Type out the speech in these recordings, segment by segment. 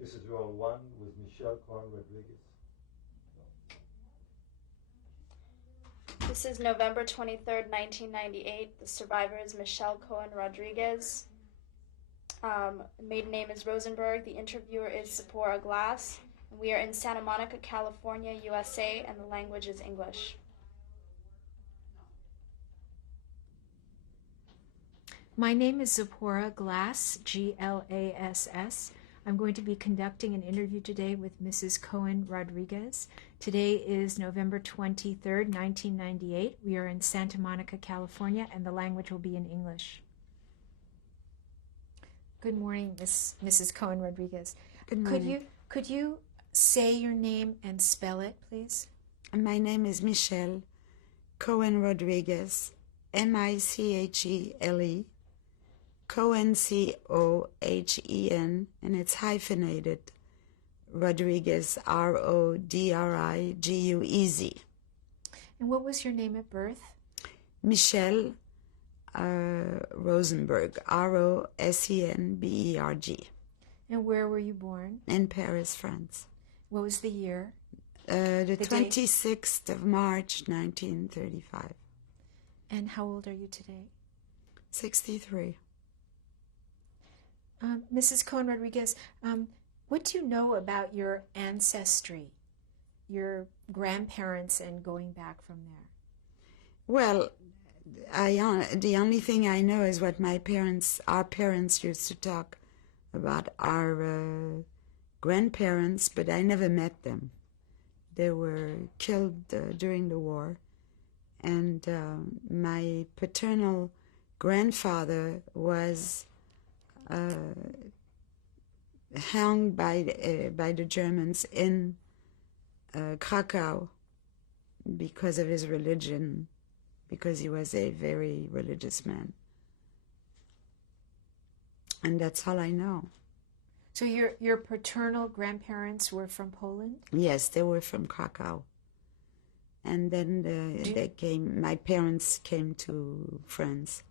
This is roll one with Michele Cohen Rodriguez. This is November 23rd, 1998. The survivor is Michele Cohen Rodriguez. Maiden name is Rosenberg. The interviewer is Sephora Glass. We are in Santa Monica, California, USA, and the language is English. My name is Zipporah Glass, Glass. I'm going to be conducting an interview today with Mrs. Cohen Rodriguez. Today is November 23rd, 1998. We are in Santa Monica, California, and the language will be in English. Good morning, Mrs. Cohen Rodriguez. Good morning. Could you say your name and spell it, please? My name is Michele Cohen Rodriguez, Michele, Cohen, Cohen, and it's hyphenated. Rodriguez, Rodriguez. And what was your name at birth? Michele Rosenberg, Rosenberg. And where were you born? In Paris, France. What was the year? The 26th of March, 1935. And how old are you today? 63. Mrs. Cohen Rodriguez, what do you know about your ancestry, your grandparents, and going back from there? Well, the only thing I know is what our parents used to talk about our grandparents, but I never met them. They were killed during the war, and my paternal grandfather was hung by the Germans in Krakow because of his religion, because he was a very religious man. And that's all I know. So your paternal grandparents were from Poland? Yes, they were from Krakow. And then my parents came to France.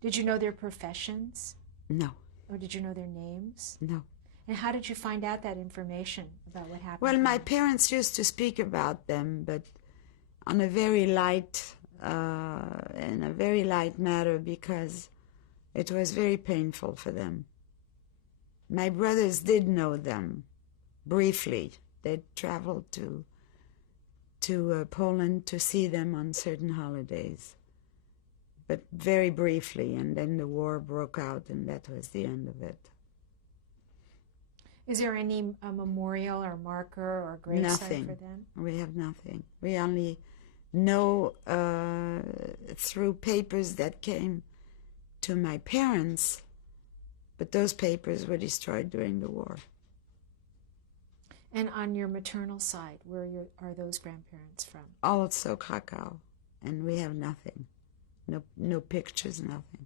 Did you know their professions? No. Or did you know their names? No. And how did you find out that information about what happened? Well, my parents used to speak about them, but on a very light, in a very light matter, because it was very painful for them. My brothers did know them briefly. They traveled to Poland to see them on certain holidays, but very briefly, and then the war broke out, and that was the end of it. Is there any memorial or marker or gravesite for them? We have nothing. We only know through papers that came to my parents, but those papers were destroyed during the war. And on your maternal side, where are those grandparents from? Also Krakow, and we have nothing. No pictures, nothing.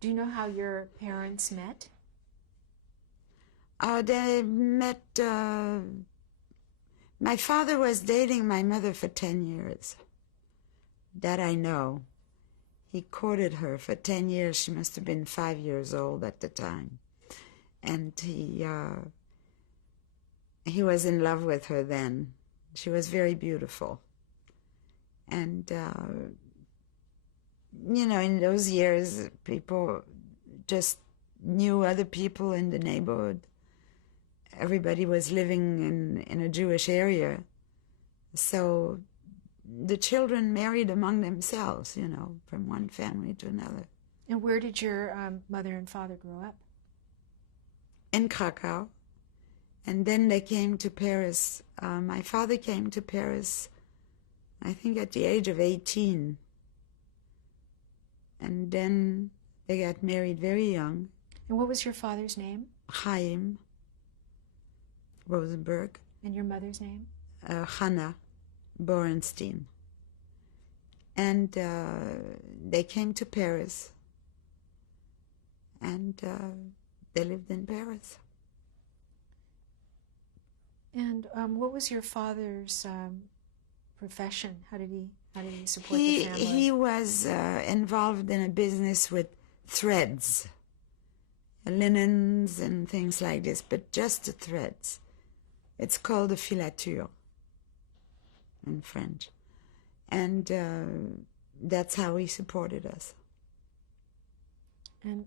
Do you know how your parents met? They met, my father was dating my mother for 10 years. That I know. He courted her for 10 years. She must have been 5 years old at the time. And he was in love with her then. She was very beautiful. And, in those years, people just knew other people in the neighborhood. Everybody was living in a Jewish area. So the children married among themselves, from one family to another. And where did your mother and father grow up? In Krakow. And then they came to Paris. My father came to Paris, I think, at the age of 18. And then they got married very young. And what was your father's name? Chaim Rosenberg. And your mother's name? Hannah Borenstein. And they came to Paris. And they lived in Paris. And what was your father's profession? How did he support the family? He was involved in a business with threads. linens and things like this, but just the threads. It's called a filature in French. And that's how he supported us. And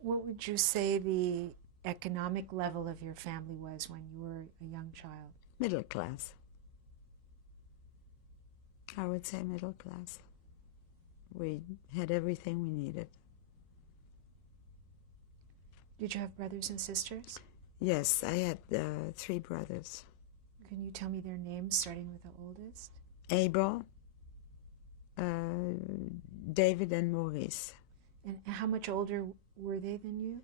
what would you say the economic level of your family was when you were a young child? Middle class. I would say middle class. We had everything we needed. Did you have brothers and sisters? Yes, I had 3 brothers. Can you tell me their names, starting with the oldest? Abel, David, and Maurice. And how much older were they than you?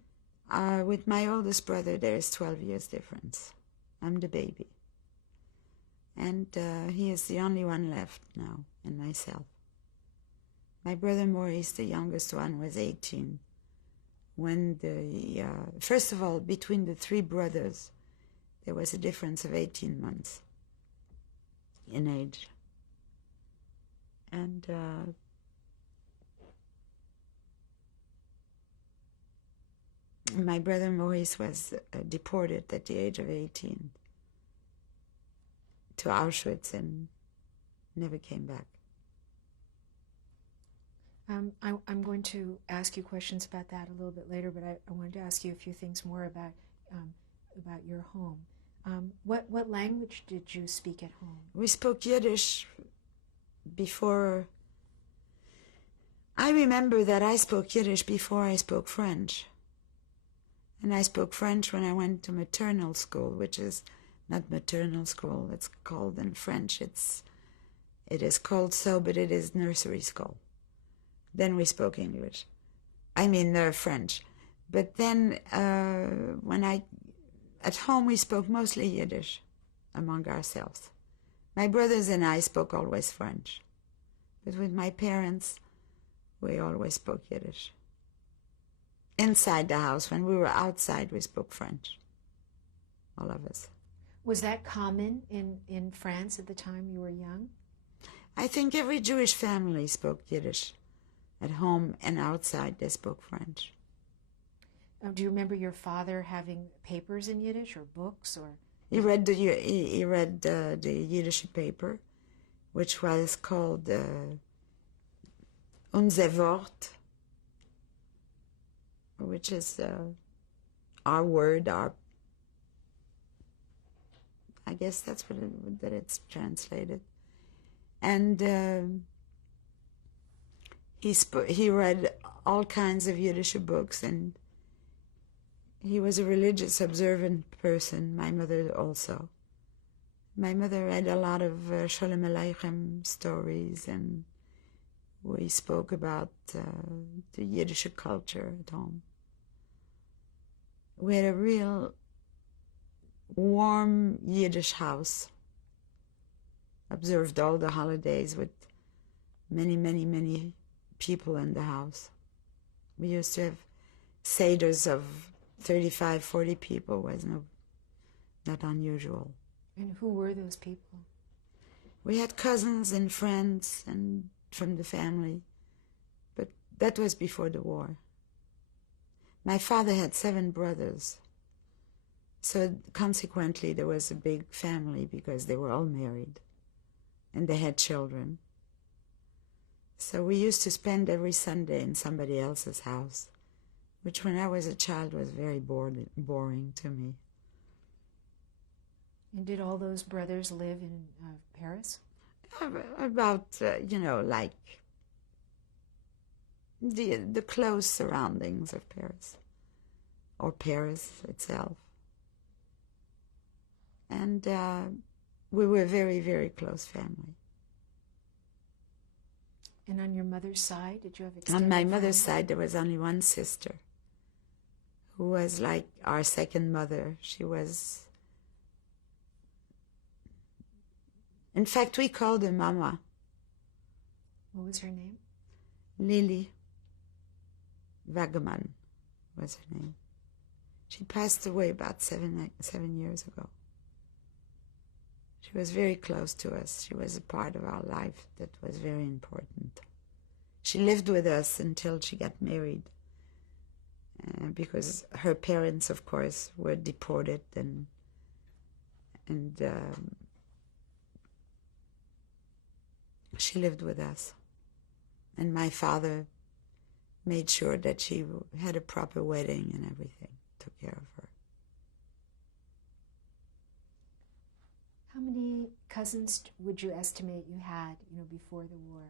With my oldest brother, there is 12 years difference. I'm the baby. And he is the only one left now, and myself. My brother Maurice, the youngest one, was 18. When first of all, between the 3 brothers, there was a difference of 18 months in age. And my brother Maurice was deported at the age of 18 to Auschwitz and never came back. I'm going to ask you questions about that a little bit later, but I wanted to ask you a few things more about your home. What language did you speak at home? We spoke Yiddish before. I remember that I spoke Yiddish before I spoke French. And I spoke French when I went to maternal school, which is not maternal school, it's called in French. It is called so, but it is nursery school. Then we spoke English. I mean, French. But then at home we spoke mostly Yiddish among ourselves. My brothers and I spoke always French. But with my parents, we always spoke Yiddish. Inside the house, when we were outside, we spoke French. All of us. Was that common in France at the time you were young? I think every Jewish family spoke Yiddish. At home and outside, they spoke French. Do you remember your father having papers in Yiddish or books? Or he read the Yiddish paper, which was called Unser Wort, which is our word, I guess that's that it's translated. And he read all kinds of Yiddish books, and he was a religious, observant person. My mother also. My mother read a lot of Sholem Aleichem stories, and we spoke about the Yiddish culture at home. We had a real warm Yiddish house. Observed all the holidays with many, many, many people in the house. We used to have seders of 35, 40 people. Was not unusual. And who were those people? We had cousins and friends and from the family, but that was before the war. My father had 7 brothers, so consequently there was a big family because they were all married and they had children. So we used to spend every Sunday in somebody else's house, which when I was a child was very boring to me. And did all those brothers live in Paris? About, like the close surroundings of Paris, or Paris itself. And we were a very, very close family. And on your mother's side, did you have extended On my mother's family? side, there was only one sister who was like our second mother. She was... In fact, we called her Mama. What was her name? Lily Wagaman was her name. She passed away about 7 years ago. She was very close to us. She was a part of our life that was very important. She lived with us until she got married. because her parents, of course, were deported, and she lived with us. And my father made sure that she had a proper wedding and everything, took care of her. How many cousins would you estimate you had, before the war?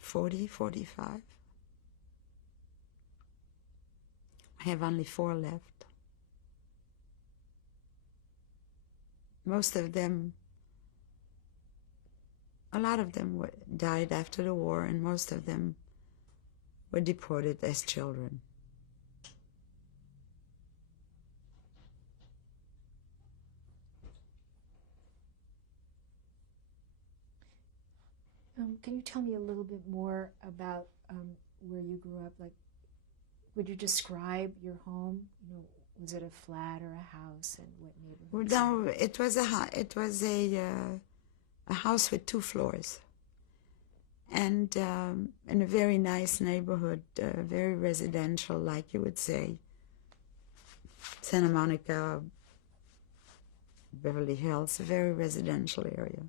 40, 45. I have only 4 left. Most of them, a lot of them died after the war, and most of them were deported as children. Can you tell me a little bit more about where you grew up? Like, would you describe your home? Was it a flat or a house, and what neighborhood? No, it was a house with 2 floors, and in a very nice neighborhood, very residential, like you would say, Santa Monica, Beverly Hills, a very residential area.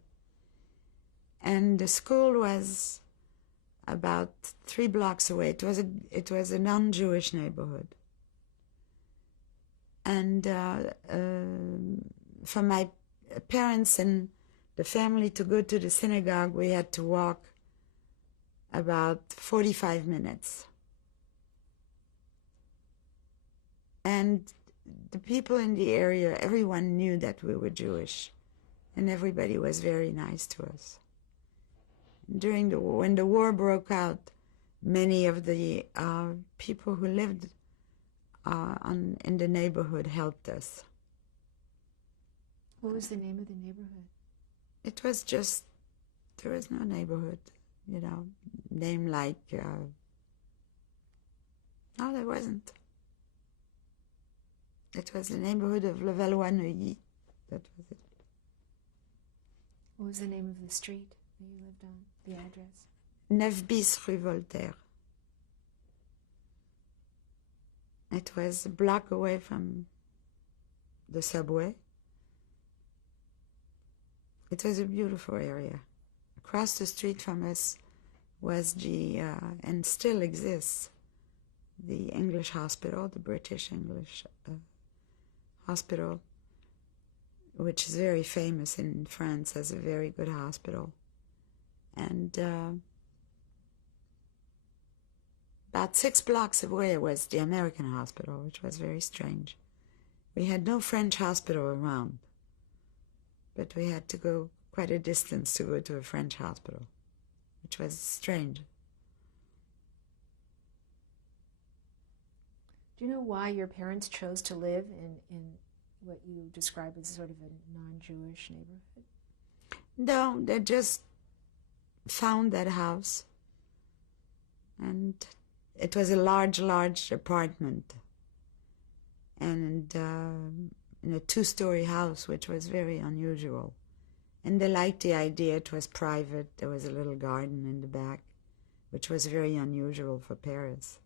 And the school was about 3 blocks away. It was a non-Jewish neighborhood. And for my parents and the family to go to the synagogue, we had to walk about 45 minutes. And the people in the area, everyone knew that we were Jewish, and everybody was very nice to us. When the war broke out, many of the people who lived in the neighborhood helped us. What was the name of the neighborhood? It was just, there was no neighborhood, name like, no, there wasn't. It was the neighborhood of Levallois-Neuilly. That was it. What was the name of the street that you lived on, the address? 9 bis rue Voltaire. It was a block away from the subway. It was a beautiful area. Across the street from us was and still exists, the English hospital, the British English hospital, which is very famous in France as a very good hospital. And about 6 blocks away was the American hospital, which was very strange. We had no French hospital around, but we had to go quite a distance to go to a French hospital, which was strange. Do you know why your parents chose to live in what you describe as sort of a non-Jewish neighborhood? No, they just found that house, and it was a large apartment, and in a 2-story house, which was very unusual. And they liked the idea. It was private. There was a little garden in the back, which was very unusual for Paris.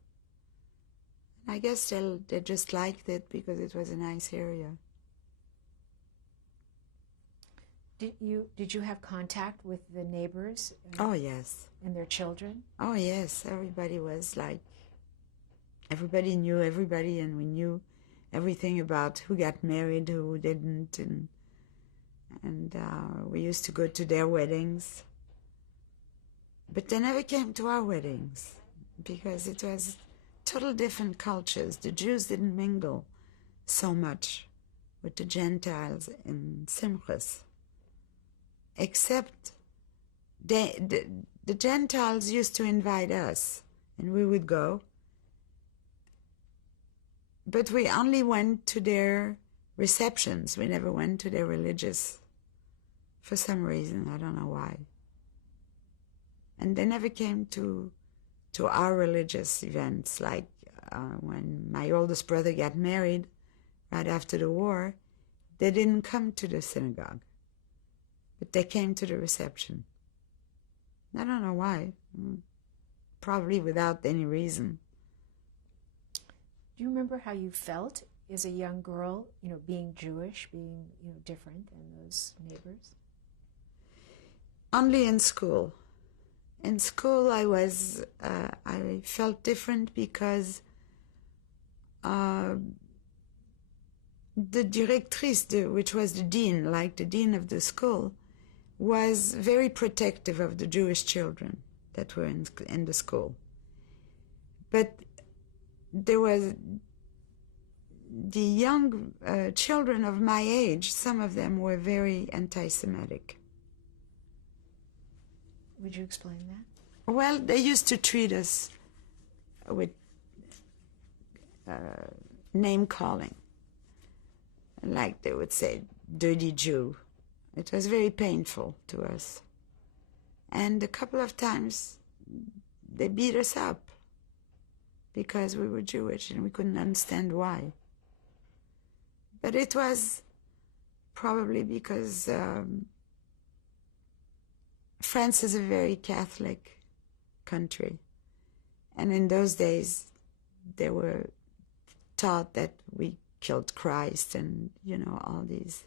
I guess they just liked it because it was a nice area. Did you have contact with the neighbors? Oh, yes. And their children? Oh, yes. Everybody knew everybody, and we knew everything about who got married, who didn't, and we used to go to their weddings. But they never came to our weddings because it was total different cultures. The Jews didn't mingle so much with the Gentiles in Simchas, except the Gentiles used to invite us, and we would go. But we only went to their receptions. We never went to their religious, for some reason. I don't know why. And they never came to our religious events, like when my oldest brother got married right after the war. They didn't come to the synagogue, but they came to the reception. I don't know why. Probably without any reason. Do you remember how you felt as a young girl, being Jewish, being, different than those neighbors? Only in school. In school, I felt different because the directrice, which was the dean, like the dean of the school, was very protective of the Jewish children that were in the school. But there was the young children of my age, some of them were very anti-Semitic. Would you explain that? Well, they used to treat us with name-calling. Like they would say, dirty Jew. It was very painful to us. And a couple of times they beat us up because we were Jewish and we couldn't understand why. But it was probably because France is a very Catholic country. And in those days, they were taught that we killed Christ and, all these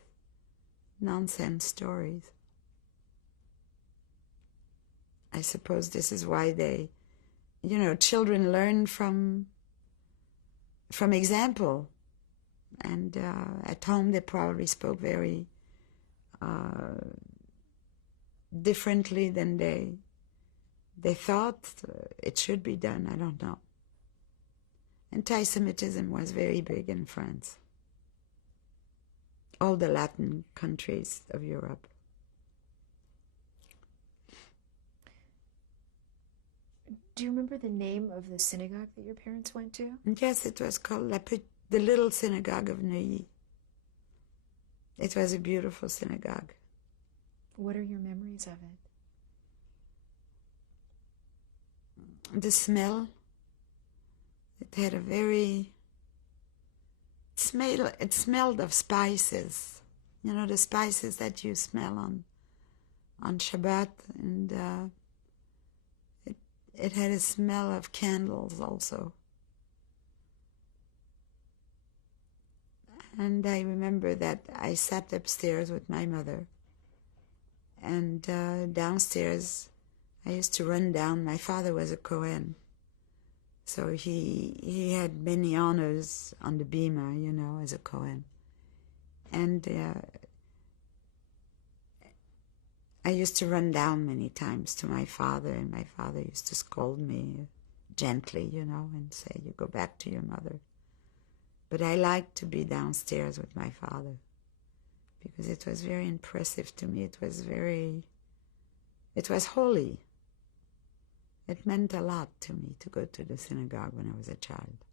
nonsense stories. I suppose this is why they, children learn from example. And at home they probably spoke very differently than they thought it should be done. I don't know. Anti-Semitism was very big in France. All the Latin countries of Europe. Do you remember the name of the synagogue that your parents went to? Yes, it was called the Little Synagogue of Neuilly. It was a beautiful synagogue. What are your memories of it? The smell. It had a very... It smelled of spices. The spices that you smell on Shabbat. And it had a smell of candles also. And I remember that I sat upstairs with my mother. And downstairs, I used to run down. My father was a Cohen. So he had many honors on the Bima, as a Cohen. And I used to run down many times to my father, and my father used to scold me gently, and say, you go back to your mother. But I liked to be downstairs with my father because it was very impressive to me. It was holy. It meant a lot to me to go to the synagogue when I was a child.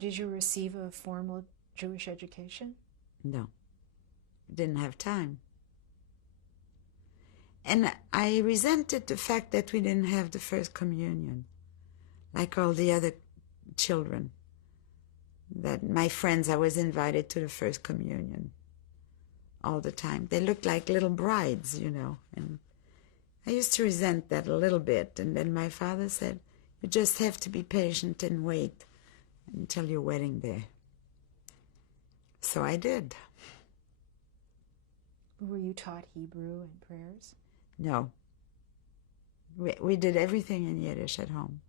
Did you receive a formal Jewish education? No. Didn't have time. And I resented the fact that we didn't have the first communion, like all the other children. That my friends, I was invited to the first communion all the time. They looked like little brides, and I used to resent that a little bit. And then my father said, you just have to be patient and wait until your wedding day. So I did. Were you taught Hebrew and prayers? No. We did everything in Yiddish at home.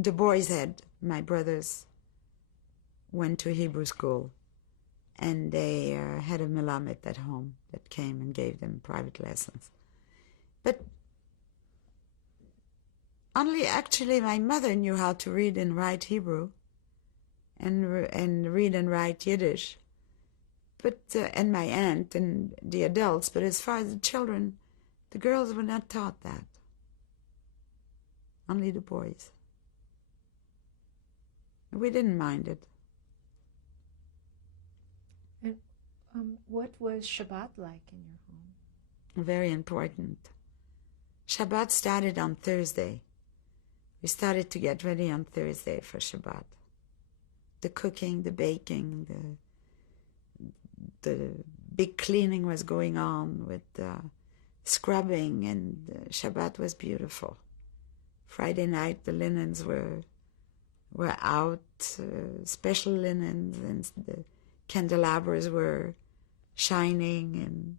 The boys my brothers went to Hebrew school, and they had a melamed at home that came and gave them private lessons. But only actually my mother knew how to read and write Hebrew and read and write Yiddish. But and my aunt and the adults, but as far as the children, the girls were not taught that. Only the boys. We didn't mind it. And what was Shabbat like in your home? Very important. Shabbat started on Thursday. We started to get ready on Thursday for Shabbat. The cooking, the baking, the big cleaning was going on with scrubbing, and Shabbat was beautiful. Friday night the linens were out, special linens, and the candelabras were shining, and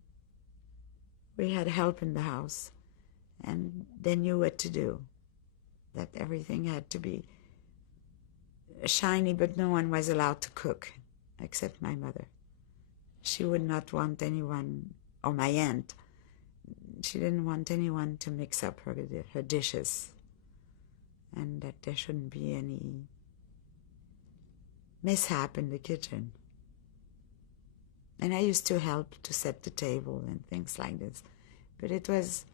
we had help in the house, and they knew what to do, that everything had to be shiny, but no one was allowed to cook except my mother. She would not want anyone, or my aunt, she didn't want anyone to mix up her dishes, and that there shouldn't be any mishap in the kitchen. And I used to help to set the table and things like this. But it was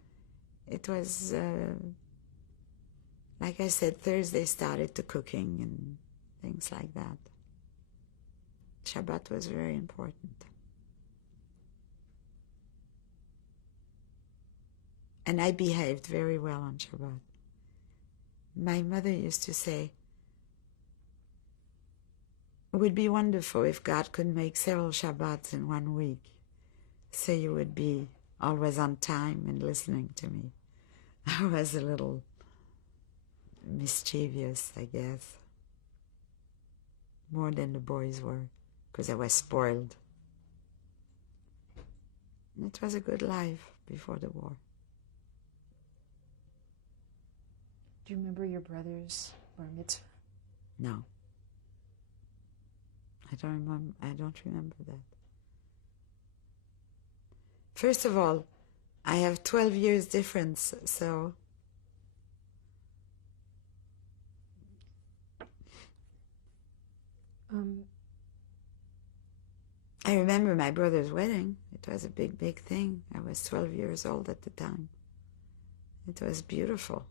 like I said, Thursday started the cooking and things like that. Shabbat was very important. And I behaved very well on Shabbat. My mother used to say, it would be wonderful if God could make several Shabbats in 1 week, so you would be always on time and listening to me. I was a little mischievous, I guess, more than the boys were, because I was spoiled. It was a good life before the war. Do you remember your brother's bar mitzvah? No. I don't remember that. First of all, I have 12 years difference, so I remember my brother's wedding. It was a big, big thing. I was 12 years old at the time. It was beautiful.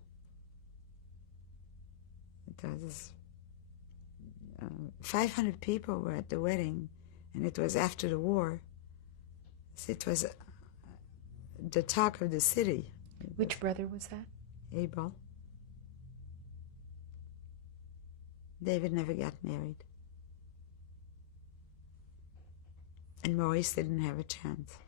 It was 500 people were at the wedding, and it was after the war. So it was the talk of the city. Which brother was that? Abel. David never got married. And Maurice didn't have a chance.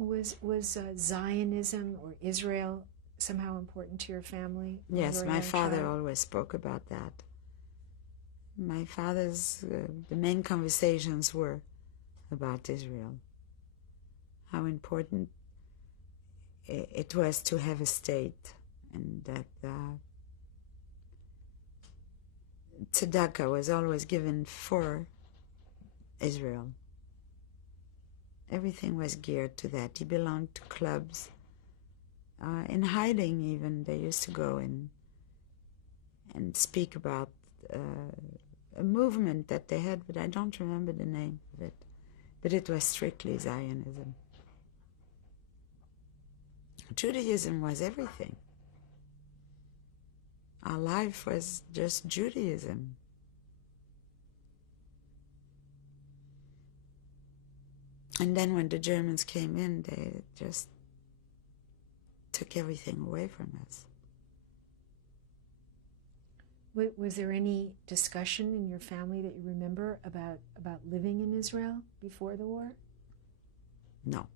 Was Zionism or Israel somehow important to your family? Yes, my father always spoke about that. My father's, the main conversations were about Israel. How important it was to have a state, and that tzedakah was always given for Israel. Everything was geared to that. He belonged to clubs. In hiding even, they used to go in and speak about a movement that they had, but I don't remember the name of it. But it was strictly Zionism. Judaism was everything. Our life was just Judaism. And then when the Germans came in, they just took everything away from us. Was there any discussion in your family that you remember about living in Israel before the war? No.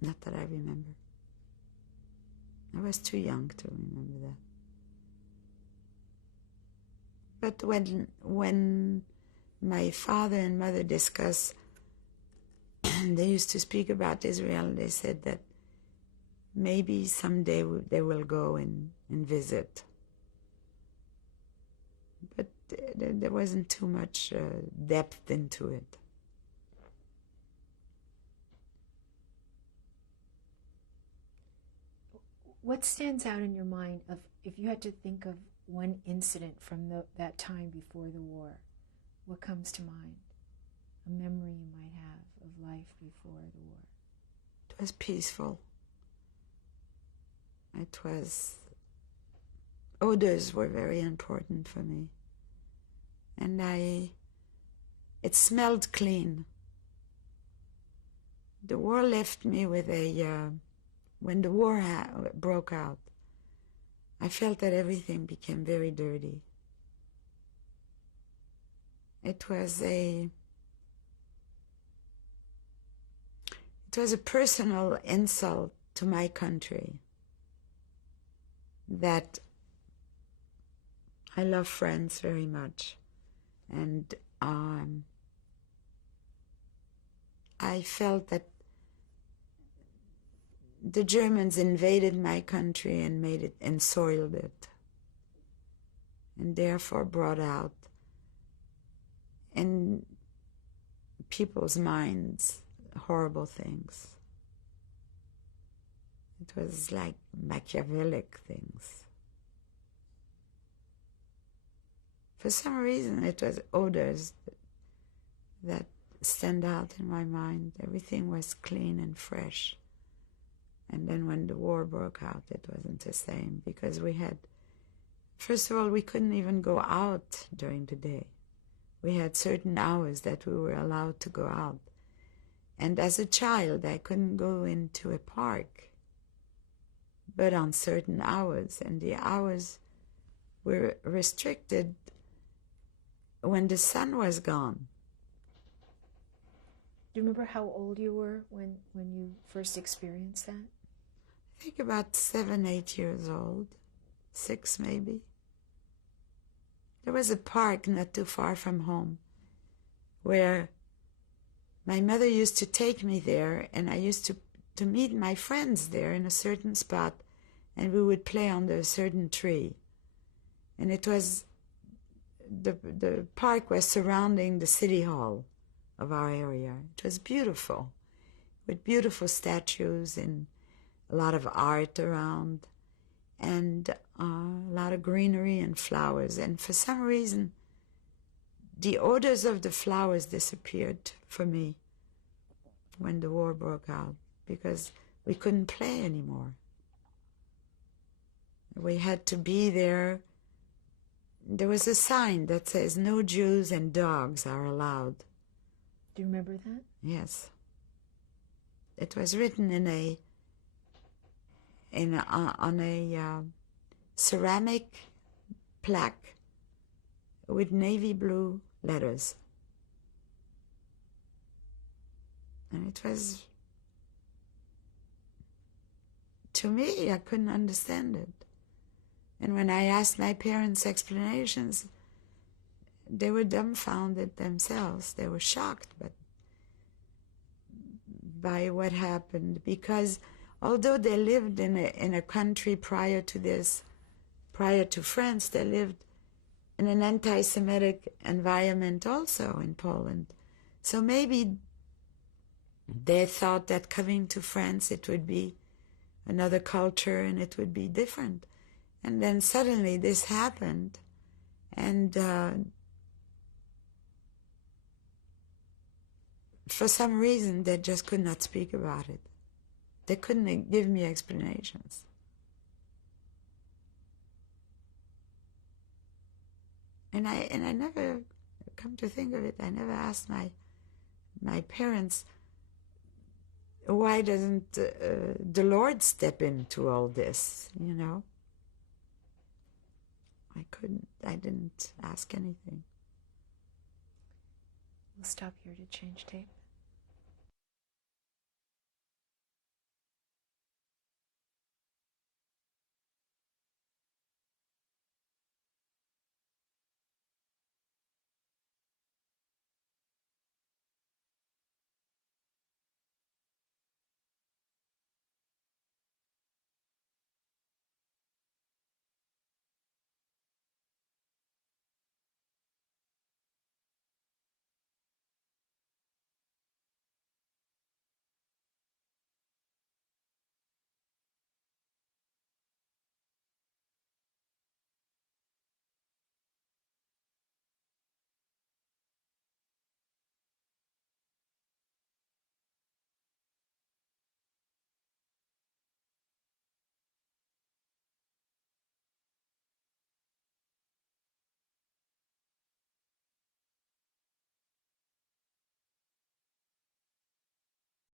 Not that I remember. I was too young to remember that. But when my father and mother discussed, they used to speak about Israel, they said that maybe someday they will go and visit. But there wasn't too much depth into it. What stands out in your mind of if you had to think of one incident from that time before the war? What comes to mind? A memory you might have of life before the war. It was peaceful. Odors were very important for me. And it smelled clean. The war left me with when the war broke out, I felt that everything became very dirty. It was a personal insult to my country that I love France very much, and I felt that the Germans invaded my country and made it and soiled it, and therefore brought out in people's minds horrible things. It was like Machiavellic things. For some reason, it was odors that stand out in my mind. Everything was clean and fresh. And then when the war broke out, it wasn't the same, because we had, first of all, we couldn't even go out during the day. We had certain hours that we were allowed to go out. And as a child, I couldn't go into a park, but on certain hours, and the hours were restricted when the sun was gone. Do you remember how old you were when you first experienced that? I think about 7, 8 years old, 6 maybe. There was a park not too far from home where my mother used to take me there, and I used to meet my friends there in a certain spot, and we would play under a certain tree. And it was, the park was surrounding the city hall of our area. It was beautiful, with beautiful statues and a lot of art around, and a lot of greenery and flowers. And for some reason, the odors of the flowers disappeared for me when the war broke out, because we couldn't play anymore. We had to be there. There was a sign that says, "No Jews and dogs are allowed." Do you remember that? Yes. It was written on a ceramic plaque with navy blue letters. And it was, to me, I couldn't understand it. And when I asked my parents explanations, they were dumbfounded themselves. They were shocked by what happened, because although they lived in a country prior to this, prior to France, they lived in an anti-Semitic environment also in Poland. So maybe they thought that coming to France, it would be another culture and it would be different. And then suddenly this happened, and for some reason they just could not speak about it. They couldn't give me explanations. And I never, come to think of it, I never asked my parents, why doesn't the Lord step into all this, you know? I didn't ask anything. We'll stop here to change tape.